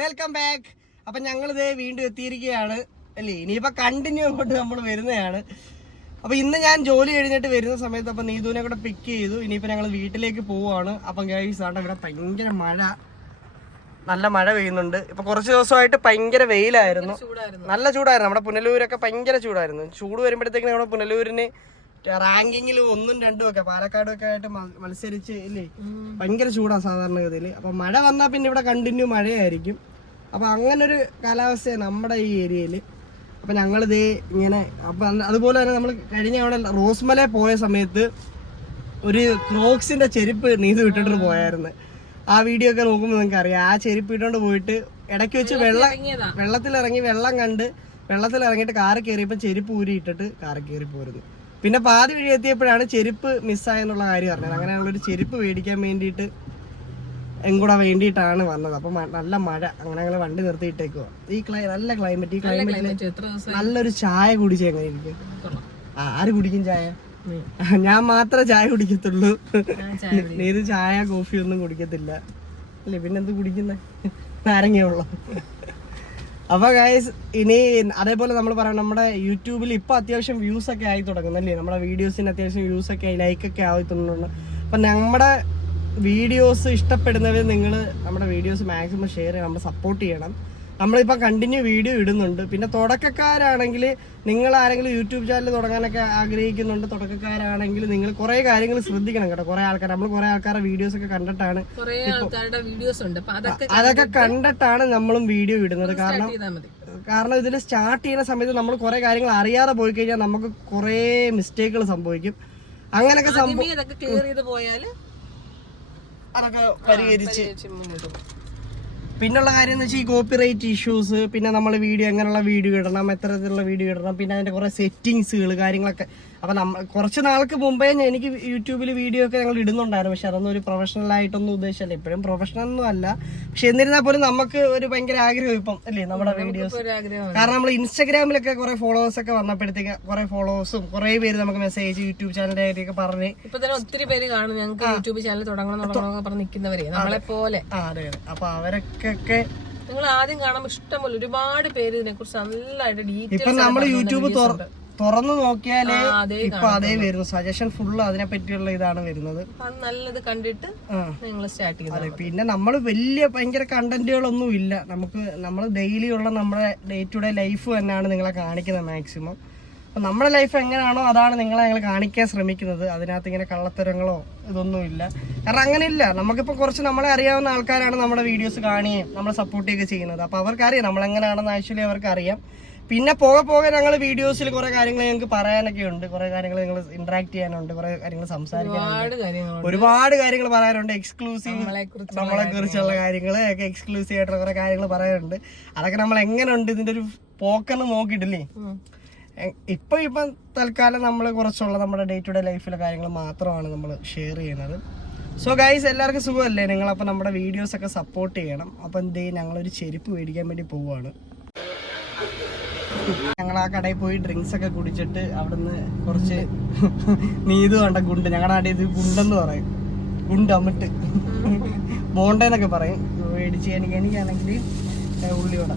Welcome back അപ്പൊ ഞങ്ങൾ ഇതേ വീണ്ടും എത്തിയിരിക്കുകയാണ്. അല്ലേ ഇനിയിപ്പോ കണ്ടിന്യൂ അങ്ങോട്ട് നമ്മൾ വരുന്നതാണ്. അപ്പോൾ ഇന്ന് ഞാൻ ജോലി കഴിഞ്ഞിട്ട് വരുന്ന സമയത്ത് അപ്പൊ നീതുവിനെ കൂടെ പിക്ക് ചെയ്തു. ഇനിയിപ്പോ ഞങ്ങൾ വീട്ടിലേക്ക് പോവുകയാണ് അപ്പം ഗൈസ് ആണ് ഇവിടെ ഭയങ്കര മഴ. നല്ല മഴ പെയ്യുന്നുണ്ട്. ഇപ്പൊ കുറച്ച് ദിവസമായിട്ട് ഭയങ്കര വെയിലായിരുന്നു. നല്ല ചൂടായിരുന്നു. നമ്മുടെ പുനലൂരൊക്കെ ഭയങ്കര ചൂടായിരുന്നു. ചൂട് വരുമ്പോഴത്തേക്കും നമ്മുടെ പുനലൂരിന് റാങ്കിങ്ങിൽ ഒന്നും രണ്ടും ഒക്കെ പാലക്കാടും ഒക്കെ ആയിട്ട് മത്സരിച്ച് ഇല്ലേ? ഭയങ്കര ചൂടാണ് സാധാരണഗതിയിൽ അപ്പൊ മഴ വന്നാൽ പിന്നെ ഇവിടെ കണ്ടിന്യൂ മഴയായിരിക്കും. അപ്പൊ അങ്ങനെ ഒരു കാലാവസ്ഥയാണ് നമ്മുടെ ഈ ഏരിയയിൽ അപ്പൊ ഞങ്ങളിതേ ഇങ്ങനെ അപ്പൊ അതുപോലെ തന്നെ നമ്മൾ കഴിഞ്ഞ അവിടെ റോസ്മല പോയ സമയത്ത് ഒരു ക്രോക്സിന്റെ ചെരുപ്പ് നീന്ത് വിട്ടിട്ട് പോയായിരുന്നു. ആ വീഡിയോ ഒക്കെ നോക്കുമ്പോൾ നിങ്ങൾക്ക് അറിയാം. ആ ചെരുപ്പ് ഇട്ടുകൊണ്ട് പോയിട്ട് ഇടയ്ക്ക് വെച്ച് വെള്ളം വെള്ളത്തിലിറങ്ങി വെള്ളം കണ്ട് വെള്ളത്തിൽ ഇറങ്ങിയിട്ട് കാറ് കയറിയപ്പോൾ ചെരുപ്പ് ഊരി ഇട്ടിട്ട് കാറ് കയറി പോരുന്നു. പിന്നെ പാതി വഴി എത്തിയപ്പോഴാണ് ചെരുപ്പ് മിസ്സായെന്നുള്ള കാര്യം അറിഞ്ഞത്. അങ്ങനെ ഞങ്ങളൊരു ചെരുപ്പ് മേടിക്കാൻ വേണ്ടിയിട്ട് എങ്കൂടെ വേണ്ടിയിട്ടാണ് വന്നത്. അപ്പൊ നല്ല മഴ. അങ്ങനെ ഞങ്ങൾ വണ്ടി നിർത്തിയിട്ടേക്കുവാ ഈ ക്ലൈ നല്ല ക്ലൈമറ്റ് ഈ ക്ലൈമറ്റിൽ നല്ലൊരു ചായ കുടിച്ച് എങ്ങനെ ഇരിക്കും ആര് കുടിക്കും ചായ? ഞാൻ മാത്രമേ ചായ കുടിക്കത്തുള്ളൂ. നീ ചായ കോഫി ഒന്നും കുടിക്കത്തില്ല. അല്ലേ? പിന്നെന്ത് കുടിക്കുന്നേ? നാരങ്ങയുള്ള അപ്പൊ ഗൈസ് ഇനി അതേപോലെ നമ്മൾ പറയാം നമ്മുടെ യൂട്യൂബിൽ ഇപ്പൊ അത്യാവശ്യം വ്യൂസ് ഒക്കെ ആയി തുടങ്ങുന്നല്ലേ നമ്മുടെ വീഡിയോസിന് അത്യാവശ്യം വ്യൂസ് ഒക്കെ ആയി ലൈക്ക് ഒക്കെ ആയി തുടങ്ങുന്നുണ്ട് അപ്പൊ നമ്മുടെ വീഡിയോസ് ഇഷ്ടപ്പെടുന്നവർ നിങ്ങൾ നമ്മുടെ വീഡിയോസ് മാക്സിമം ഷെയർ ചെയ്യണം നമ്മൾ സപ്പോർട്ട് ചെയ്യണം. നമ്മളിപ്പോൾ കണ്ടിന്യൂ വീഡിയോ ഇടുന്നുണ്ട്. പിന്നെ തുടക്കക്കാരാണെങ്കിൽ നിങ്ങൾ ആരെങ്കിലും യൂട്യൂബ് ചാനൽ തുടങ്ങാനൊക്കെ ആഗ്രഹിക്കുന്നുണ്ട്. തുടക്കക്കാരാണെങ്കിൽ നിങ്ങൾ കുറേ കാര്യങ്ങൾ ശ്രദ്ധിക്കണം കേട്ടോ. കുറേ ആൾക്കാർ നമ്മൾ കുറേ ആൾക്കാരുടെ വീഡിയോസ് ഒക്കെ കണ്ടിട്ടാണ് ആൾക്കാരുടെ വീഡിയോസ് ഉണ്ട്. അതൊക്കെ കണ്ടിട്ടാണ് നമ്മളും വീഡിയോ ഇടുന്നത്. കാരണം കാരണം ഇതിൽ സ്റ്റാർട്ട് ചെയ്യുന്ന സമയത്ത് നമ്മൾ കുറേ കാര്യങ്ങൾ അറിയാതെ പോയി കഴിഞ്ഞാൽ നമുക്ക് കുറേ മിസ്റ്റേക്കുകൾ സംഭവിക്കും. അങ്ങനെയൊക്കെ സംഭവം അതൊക്കെ പരിഹരിച്ച്. പിന്നുള്ള കാര്യം എന്ന് വെച്ചാൽ ഈ കോപ്പി റൈറ്റ് ഇഷ്യൂസ് പിന്നെ നമ്മൾ വീഡിയോ എങ്ങനെയുള്ള വീഡിയോ ഇടണം എത്തരത്തിലുള്ള വീഡിയോ ഇടണം പിന്നെ അതിന്റെ കുറേ സെറ്റിങ്സുകൾ കാര്യങ്ങളൊക്കെ. അപ്പൊ നമ്മ കുറച്ച് നാൾക്ക് മുമ്പേ എനിക്ക് യൂട്യൂബിൽ വീഡിയോ ഒക്കെ ഞങ്ങൾ ഇടുന്നുണ്ടായിരുന്നു. പക്ഷെ അതൊന്നും ഒരു പ്രൊഫഷണൽ ആയിട്ടൊന്നും ഉദ്ദേശിച്ചല്ല. ഇപ്പോഴും പ്രൊഫഷണൽ ഒന്നും അല്ല. പക്ഷെ എന്നിരുന്നാൽ പോലും നമുക്ക് ഒരു ഭയങ്കര ആഗ്രഹം ഇപ്പം അല്ലേ? നമ്മുടെ വീഡിയോസ് കാരണം നമ്മൾ ഇൻസ്റ്റാഗ്രാമിലൊക്കെ കുറെ ഫോളോവേഴ്സ് ഒക്കെ വന്നപ്പോഴത്തേക്ക് കുറെ ഫോളോവേഴ്സും കുറെ പേര് നമുക്ക് മെസ്സേജ് യൂട്യൂബ് ചാനലിന്റെ കാര്യമൊക്കെ പറഞ്ഞു ഇപ്പൊ തന്നെ ഒത്തിരി പേര് കാണും. ഞങ്ങൾക്ക് യൂട്യൂബ് ചാനൽ തുടങ്ങണം തുടങ്ങണം പറഞ്ഞ് നിൽക്കുന്നവരെ. നമ്മളെ പോലെ. അതെ അപ്പൊ അവരൊക്കെ നിങ്ങൾ ആദ്യം കാണുമ്പോൾ ഇഷ്ടംപോലെ ഒരുപാട് പേര് ഇതിനെ കുറിച്ച് നല്ലതായിട്ട് ഇപ്പൊ ഡീറ്റെയിൽസ് നമ്മൾ യൂട്യൂബ് തുറന്നു നോക്കിയാലേ ഇപ്പൊ അതേ വരുന്നു. സജഷൻ ഫുള്ള് അതിനെ പറ്റിയുള്ള ഇതാണ് വരുന്നത്. അത് നല്ലത് കണ്ടിട്ട് നിങ്ങൾ സ്റ്റാർട്ട് ചെയ്തു പിന്നെ നമ്മൾ വലിയ ഭയങ്കര കണ്ടന്റുകളൊന്നും ഇല്ല. നമുക്ക് നമ്മൾ ഡെയിലി ഉള്ള നമ്മുടെ ഡേ ടു ഡേ ലൈഫ് തന്നെയാണ് നിങ്ങളെ കാണിക്കുന്നത് മാക്സിമം അപ്പൊ നമ്മുടെ ലൈഫ് എങ്ങനെയാണോ അതാണ് നിങ്ങളെ ഞങ്ങൾ കാണിക്കാൻ ശ്രമിക്കുന്നത്. അതിനകത്ത് ഇങ്ങനെ കള്ളത്തരങ്ങളോ ഇതൊന്നും ഇല്ല. കാരണം അങ്ങനെ ഇല്ല നമുക്കിപ്പോൾ കുറച്ച് നമ്മളെ അറിയാവുന്ന ആൾക്കാരാണ് നമ്മുടെ വീഡിയോസ് കാണുകയും നമ്മളെ സപ്പോർട്ട് ചെയ്യുകയൊക്കെ ചെയ്യുന്നത്. അപ്പോൾ അവർക്കറിയാം നമ്മളെങ്ങനെയാണെന്ന്. ആക്ച്വലി അവർക്ക് അറിയാം പിന്നെ പോകെ പോകെ ഞങ്ങൾ വീഡിയോസിൽ കുറെ കാര്യങ്ങൾ ഞങ്ങൾക്ക് പറയാനൊക്കെ ഉണ്ട്. കുറെ കാര്യങ്ങൾ നിങ്ങൾ ഇന്ററാക്ട് ചെയ്യാനുണ്ട്. കുറെ കാര്യങ്ങൾ സംസാരിക്കാനുണ്ട്. ഒരുപാട് കാര്യങ്ങൾ പറയാനുണ്ട്. എക്സ്ക്ലൂസീവ് നമ്മളെ കുറിച്ച് നമ്മളെ കുറിച്ചുള്ള കാര്യങ്ങൾ ഒക്കെ എക്സ്ക്ലൂസീവ് ആയിട്ടുള്ള കുറെ കാര്യങ്ങൾ പറയാനുണ്ട്. അതൊക്കെ നമ്മൾ എങ്ങനെയുണ്ട് ഇതിന്റെ ഒരു പോക്കെന്ന് നോക്കിയിട്ടില്ലേ? ഇപ്പൊ ഇപ്പൊ തൽക്കാലം നമ്മൾ കുറച്ചുള്ള നമ്മുടെ ഡേ ടു ഡേ ലൈഫിലെ കാര്യങ്ങൾ മാത്രമാണ് നമ്മൾ ഷെയർ ചെയ്യുന്നത്. സോ ഗൈസ് എല്ലാവർക്കും സുഖമല്ലേ? നിങ്ങൾ അപ്പോൾ നമ്മുടെ വീഡിയോസ് ഒക്കെ സപ്പോർട്ട് ചെയ്യണം. അപ്പോൾ എന്ത് ചെയ്യും? ഞങ്ങളൊരു ചെരുപ്പ് മേടിക്കാൻ വേണ്ടി പോവുകയാണ് ഞങ്ങൾ ആ കടയിൽ പോയി ഡ്രിങ്ക്സ് ഒക്കെ കുടിച്ചിട്ട് അവിടുന്ന് കുറച്ച് നീതു കണ്ട ഗുണ്ട്. ഞങ്ങളുടെ നാട്ടിൽ ഇത് ഗുണ്ടെന്ന് പറയും. ഗുണ്ട് അമിട്ട്. ബോണ്ടെന്നൊക്കെ പറയും. മേടിച്ച് എനിക്ക് എനിക്കാണെങ്കിൽ ഉള്ളിവട.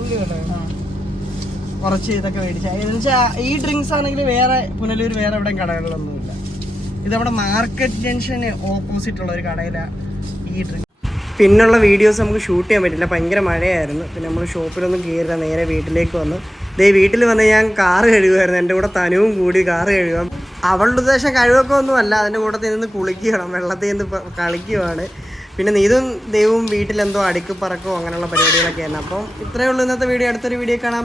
ഉള്ളിവട. കുറച്ച് ഇതൊക്കെ മേടിച്ച. എന്ന് വെച്ചാൽ ഈ ഡ്രിങ്ക്സ് ആണെങ്കിൽ വേറെ പുനലൂർ വേറെ എവിടെയും കടകളിലൊന്നുമില്ല. ഇത് നമ്മുടെ മാർക്കറ്റ് ജംഗ്ഷന് ഓപ്പോസിറ്റ് ഉള്ള ഒരു കടയിലാണ് ഈ ഡ്രിങ്ക് പിന്നുള്ള വീഡിയോസ് നമുക്ക് ഷൂട്ട് ചെയ്യാൻ പറ്റില്ല. ഭയങ്കര മഴയായിരുന്നു. പിന്നെ നമ്മൾ ഷോപ്പിലൊന്നും കയറില്ല നേരെ വീട്ടിലേക്ക് വന്നു. ദേ വീട്ടിൽ വന്ന് ഞാൻ കാറ് കഴുകുമായിരുന്നു. എന്റെ കൂടെ തനുവും കൂടി കാറ് കഴുകാം അവളുടെ ഉദ്ദേശം കഴിവൊക്കെ ഒന്നും അല്ല. അതിന്റെ കൂട്ടത്തിൽ നിന്ന് കുളിക്കുകയാണ്. വെള്ളത്തിൽ നിന്ന് കളിക്കുവാണ്. പിന്നെ നീതും ദൈവവും വീട്ടിലെന്തോ അടുക്ക് പറക്കോ അങ്ങനെയുള്ള പരിപാടികളൊക്കെയാണ് അപ്പം ഇത്രയേ ഉള്ളൂ ഇന്നത്തെ വീഡിയോ. അടുത്തൊരു വീഡിയോ കാണാൻ